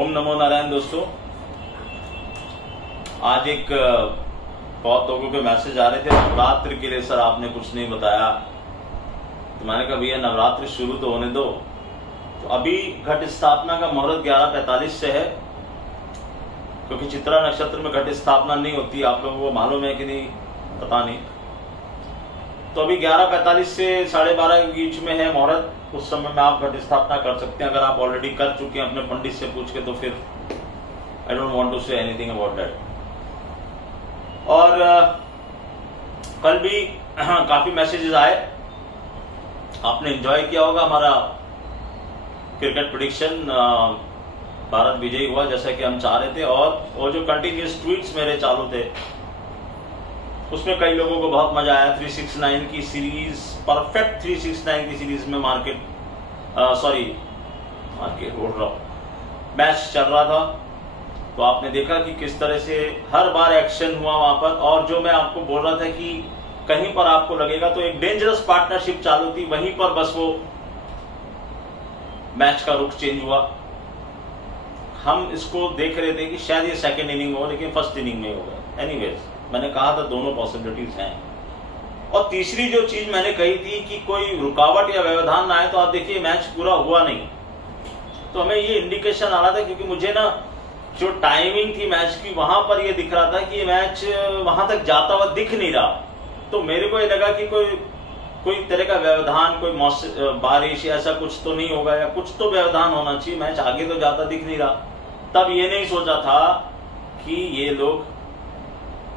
ओम नमो नारायण। दोस्तों, आज एक बहुत लोगों के मैसेज आ रहे थे नवरात्र के लिए, सर आपने कुछ नहीं बताया। तो मैंने कहा भैया नवरात्र शुरू तो होने दो। तो अभी घट स्थापना का मुहूर्त 11:45 से है, क्योंकि चित्रा नक्षत्र में घट स्थापना नहीं होती। आप लोगों को मालूम है कि नहीं पता नहीं। तो अभी 11:45 से 12:30 के बीच में है मुहूर्त। उस समय में आप घट स्थापना कर सकते हैं। अगर आप ऑलरेडी कर चुके हैं अपने पंडित से पूछ के, तो फिर I don't want to say anything about that. और कल भी काफी मैसेजेस आए, आपने एंजॉय किया होगा हमारा क्रिकेट प्रेडिक्शन। भारत विजयी हुआ जैसा कि हम चाह रहे थे, और वो जो कंटिन्यूस ट्वीट्स मेरे चालू थे उसमें कई लोगों को बहुत मजा आया। 369 की सीरीज, परफेक्ट 369 की सीरीज में मार्केट बोल रहा हूं, मैच चल रहा था। तो आपने देखा कि किस तरह से हर बार एक्शन हुआ वहां पर। और जो मैं आपको बोल रहा था कि कहीं पर आपको लगेगा तो एक डेंजरस पार्टनरशिप चालू थी, वहीं पर बस वो मैच का रुख चेंज हुआ। हम इसको देख रहे थे कि शायद ये सेकंड इनिंग हो, लेकिन फर्स्ट इनिंग में होगा। एनीवेज, मैंने कहा था दोनों पॉसिबिलिटीज हैं। और तीसरी जो चीज मैंने कही थी कि कोई रुकावट या व्यवधान ना आए, तो आप देखिए मैच पूरा हुआ नहीं। तो हमें ये इंडिकेशन आ रहा था, क्योंकि मुझे ना जो टाइमिंग थी मैच की, वहां पर ये दिख रहा था कि ये मैच वहां तक जाता हुआ दिख नहीं रहा। तो मेरे को ये लगा कि कोई तरह का व्यवधान, कोई बारिश या ऐसा कुछ तो नहीं होगा, या कुछ तो व्यवधान होना चाहिए, मैच आगे तो जाता दिख नहीं रहा। तब ये नहीं सोचा था कि ये लोग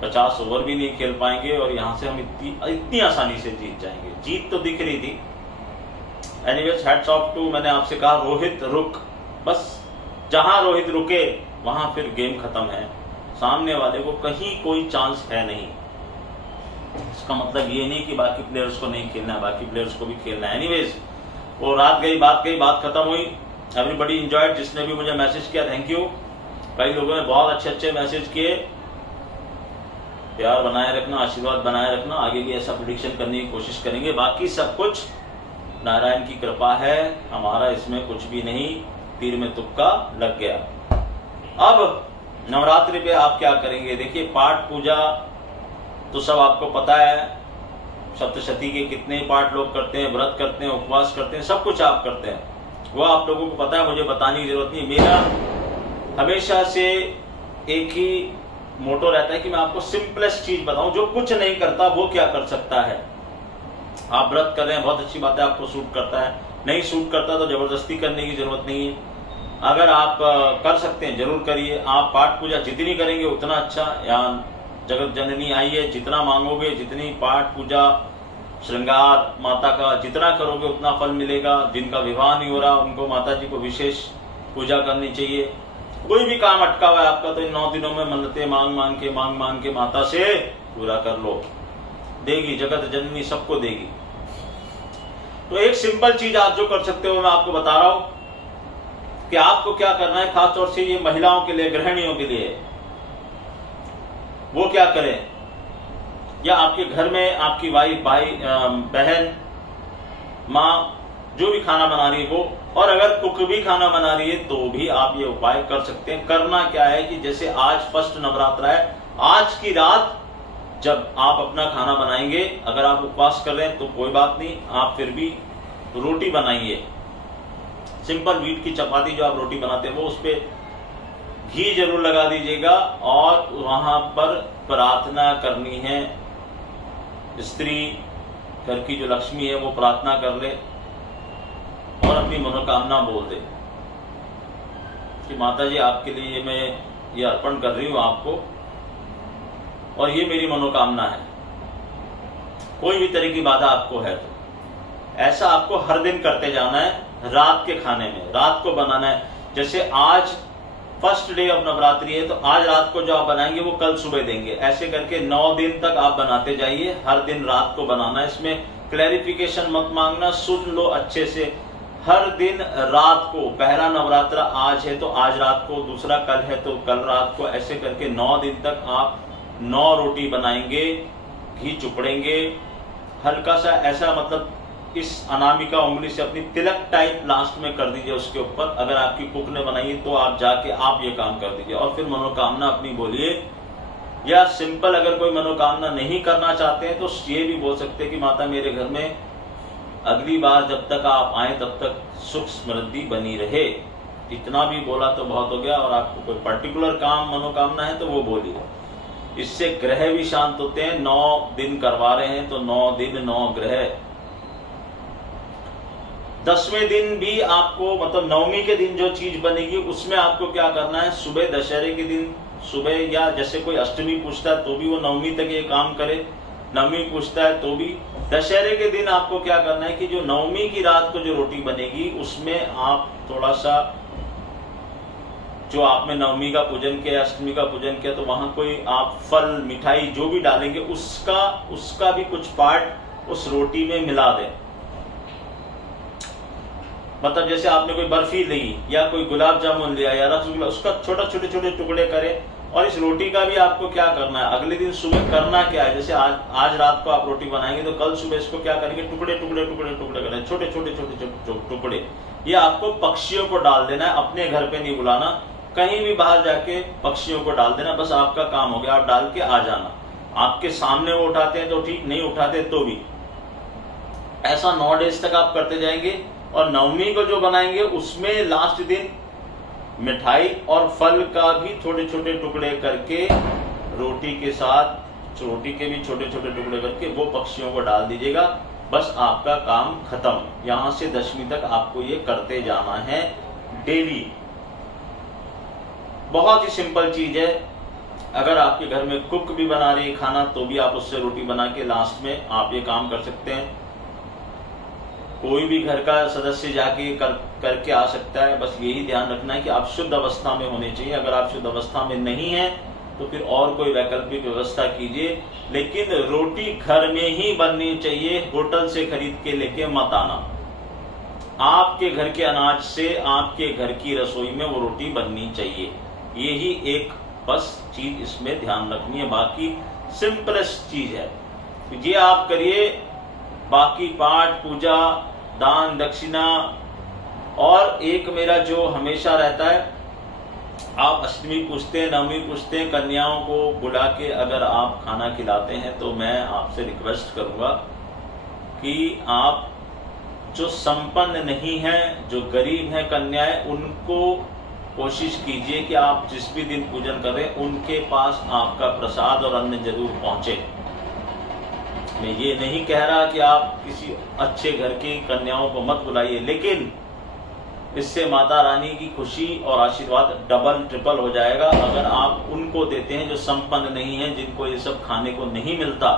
50 ओवर भी नहीं खेल पाएंगे और यहां से हम इतनी आसानी से जीत जाएंगे। जीत तो दिख रही थी। एनीवेज, हैट्स ऑफ टू, मैंने आपसे कहा रोहित रुक, बस जहां रोहित रुके वहां फिर गेम खत्म है। सामने वाले को कहीं कोई चांस है नहीं। इसका मतलब ये नहीं कि बाकी प्लेयर्स को नहीं खेलना है, बाकी प्लेयर्स को भी खेलना है। एनीवेज, वो रात गई, बात खत्म हुई। Everybody enjoyed. जिसने भी मुझे मैसेज किया, थैंक यू। कई लोगों ने बहुत अच्छे मैसेज किए। प्यार बनाए रखना, आशीर्वाद बनाए रखना। आगे भी ऐसा प्रेडिक्शन करने की कोशिश करेंगे। बाकी सब कुछ नारायण की कृपा है, हमारा इसमें कुछ भी नहीं। तीर में तुक्का लग गया। अब नवरात्रि पे आप क्या करेंगे? देखिए, पाठ पूजा तो सब आपको पता है। सप्तशती के कितने पाठ लोग करते हैं, व्रत करते हैं, उपवास करते हैं, सब कुछ आप करते हैं, वो आप लोगों को पता है, मुझे बताने की जरूरत नहीं। मेरा हमेशा से एक ही मोटो रहता है कि मैं आपको सिंपलेस्ट चीज बताऊं। जो कुछ नहीं करता वो क्या कर सकता है। आप व्रत कर रहे हैं, बहुत अच्छी बात है, आपको सूट करता है। नहीं सूट करता तो जबरदस्ती करने की जरूरत नहीं है। अगर आप कर सकते हैं जरूर करिए। आप पाठ पूजा जितनी करेंगे उतना अच्छा। या जगत जननी आई है, जितना मांगोगे, जितनी पाठ पूजा श्रृंगार माता का जितना करोगे उतना फल मिलेगा। जिनका विवाह नहीं हो रहा उनको माता जी को विशेष पूजा करनी चाहिए। कोई भी काम अटका हुआ है आपका, तो इन 9 दिनों में मन्नतें मांग के माता से पूरा कर लो। देगी जगत जननी, सबको देगी। तो एक सिंपल चीज आप जो कर सकते हो मैं आपको बता रहा हूं कि आपको क्या करना है। खासतौर से ये महिलाओं के लिए, गृहिणियों के लिए, वो क्या करें, या आपके घर में आपकी वाइफ, भाई, बहन, माँ जो भी खाना बना रही है वो, और अगर कुक भी खाना बना रही है तो भी आप ये उपाय कर सकते हैं। करना क्या है कि जैसे आज फर्स्ट नवरात्र है, आज की रात जब आप अपना खाना बनाएंगे, अगर आप उपवास कर रहे हैं तो कोई बात नहीं, आप फिर भी रोटी बनाइए। सिंपल व्हीट की चपाती जो आप रोटी बनाते हैं वो, उस पर घी जरूर लगा दीजिएगा। और वहां पर प्रार्थना करनी है। स्त्री, घर की जो लक्ष्मी है, वो प्रार्थना कर ले और अपनी मनोकामना बोल दे कि माता जी आपके लिए मैं ये अर्पण कर रही हूं आपको, और ये मेरी मनोकामना है। कोई भी तरह की बाधा आपको है तो ऐसा आपको हर दिन करते जाना है। रात के खाने में, रात को बनाना है। जैसे आज फर्स्ट डे ऑफ नवरात्रि है, तो आज रात को जो आप बनाएंगे वो कल सुबह देंगे। ऐसे करके 9 दिन तक आप बनाते जाइए। हर दिन रात को बनाना है। इसमें क्लैरिफिकेशन मत मांगना, सुन लो अच्छे से। हर दिन रात को, पहला नवरात्र आज है तो आज रात को, दूसरा कल है तो कल रात को, ऐसे करके 9 दिन तक आप 9 रोटी बनाएंगे, घी चुपड़ेंगे, हल्का सा ऐसा, मतलब इस अनामिका उंगली से अपनी तिलक टाइप लास्ट में कर दीजिए उसके ऊपर। अगर आपकी कुक ने बनाई है तो आप जाके आप ये काम कर दीजिए और फिर मनोकामना अपनी बोलिए। या सिंपल अगर कोई मनोकामना नहीं करना चाहते हैं तो ये भी बोल सकते हैं कि माता मेरे घर में अगली बार जब तक आप आए तब तक सुख समृद्धि बनी रहे। इतना भी बोला तो बहुत हो गया। और आपको कोई पर्टिकुलर काम मनोकामना है तो वो बोलिए। इससे ग्रह भी शांत होते हैं। 9 दिन करवा रहे हैं तो 9 दिन 9 ग्रह। 10वें दिन भी आपको मतलब नवमी के दिन जो चीज बनेगी उसमें आपको क्या करना है, सुबह दशहरे के दिन सुबह, या जैसे कोई अष्टमी पूछता है तो भी वो नवमी तक ये काम करे, नवमी पूछता है तो भी। दशहरे के दिन आपको क्या करना है कि जो नवमी की रात को जो रोटी बनेगी उसमें आप थोड़ा सा, जो आपने नवमी का पूजन किया अष्टमी का पूजन किया तो वहां कोई आप फल मिठाई जो भी डालेंगे उसका भी कुछ पार्ट उस रोटी में मिला दें। मतलब जैसे आपने कोई बर्फी ली या कोई गुलाब जामुन लिया या रसगुल्ला, उसका छोटे छोटे टुकड़े करें। और इस रोटी का भी आपको क्या करना है, अगले दिन सुबह करना क्या है, जैसे आज रात को आप रोटी बनाएंगे तो कल सुबह इसको क्या करेंगे, टुकड़े टुकड़े टुकड़े टुकड़े करें, छोटे छोटे छोटे छोटे टुकड़े। ये आपको पक्षियों को डाल देना है, अपने घर पे नहीं बुलाना, कहीं भी बाहर जाके पक्षियों को डाल देना, बस आपका काम हो गया। आप डाल के आ जाना। आपके सामने वो उठाते हैं तो ठीक, नहीं उठाते तो भी। ऐसा 9 डेज तक आप करते जाएंगे। और नवमी को जो बनाएंगे उसमें लास्ट दिन मिठाई और फल का भी छोटे छोटे टुकड़े करके रोटी के साथ, रोटी के भी छोटे छोटे टुकड़े करके वो पक्षियों को डाल दीजिएगा। बस आपका काम खत्म। यहां से 10वीं तक आपको ये करते जाना है डेली। बहुत ही सिंपल चीज है। अगर आपके घर में कुक भी बना रही है खाना तो भी आप उससे रोटी बना के लास्ट में आप ये काम कर सकते हैं। कोई भी घर का सदस्य जाके करके आ सकता है। बस यही ध्यान रखना है कि आप शुद्ध अवस्था में होने चाहिए। अगर आप शुद्ध अवस्था में नहीं है तो फिर और कोई वैकल्पिक व्यवस्था कीजिए, लेकिन रोटी घर में ही बननी चाहिए। होटल से खरीद के लेके मत आना। आपके घर के अनाज से आपके घर की रसोई में वो रोटी बननी चाहिए। यही एक बस चीज इसमें ध्यान रखनी है। बाकी सिंपलेस्ट चीज है, ये आप करिए। बाकी पाठ पूजा दान दक्षिणा, और एक मेरा जो हमेशा रहता है, आप अष्टमी पूछते हैं, नवमी पूछते हैं, कन्याओं को बुला के अगर आप खाना खिलाते हैं तो मैं आपसे रिक्वेस्ट करूंगा कि आप जो संपन्न नहीं है, जो गरीब है कन्याएं, उनको कोशिश कीजिए कि आप जिस भी दिन पूजन करें उनके पास आपका प्रसाद और अन्न जरूर पहुंचे। मैं ये नहीं कह रहा कि आप किसी अच्छे घर की कन्याओं को मत बुलाइए, लेकिन इससे माता रानी की खुशी और आशीर्वाद डबल ट्रिपल हो जाएगा अगर आप उनको देते हैं जो संपन्न नहीं है, जिनको ये सब खाने को नहीं मिलता।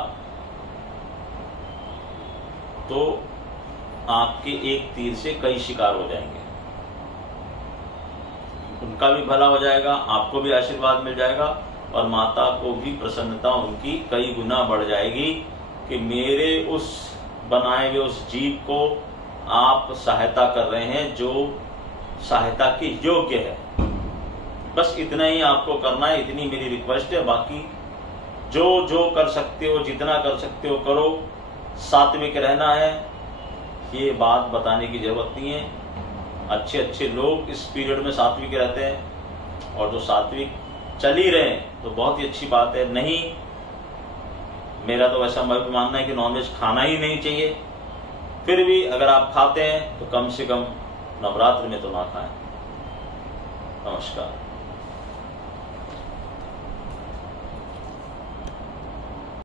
तो आपके एक तीर से कई शिकार हो जाएंगे। उनका भी भला हो जाएगा, आपको भी आशीर्वाद मिल जाएगा, और माता को भी प्रसन्नता उनकी कई गुना बढ़ जाएगी कि मेरे उस बनाए हुए उस जीव को आप सहायता कर रहे हैं जो सहायता के योग्य है। बस इतना ही आपको करना है, इतनी मेरी रिक्वेस्ट है। बाकी जो जो कर सकते हो, जितना कर सकते हो करो। सात्विक रहना है, ये बात बताने की जरूरत नहीं है। अच्छे अच्छे लोग इस पीरियड में सात्विक रहते हैं, और जो सात्विक चल ही रहे हैं तो बहुत ही अच्छी बात है। नहीं, मेरा तो वैसा मानना है कि नॉनवेज खाना ही नहीं चाहिए। फिर भी अगर आप खाते हैं तो कम से कम नवरात्र में तो ना खाएं। नमस्कार।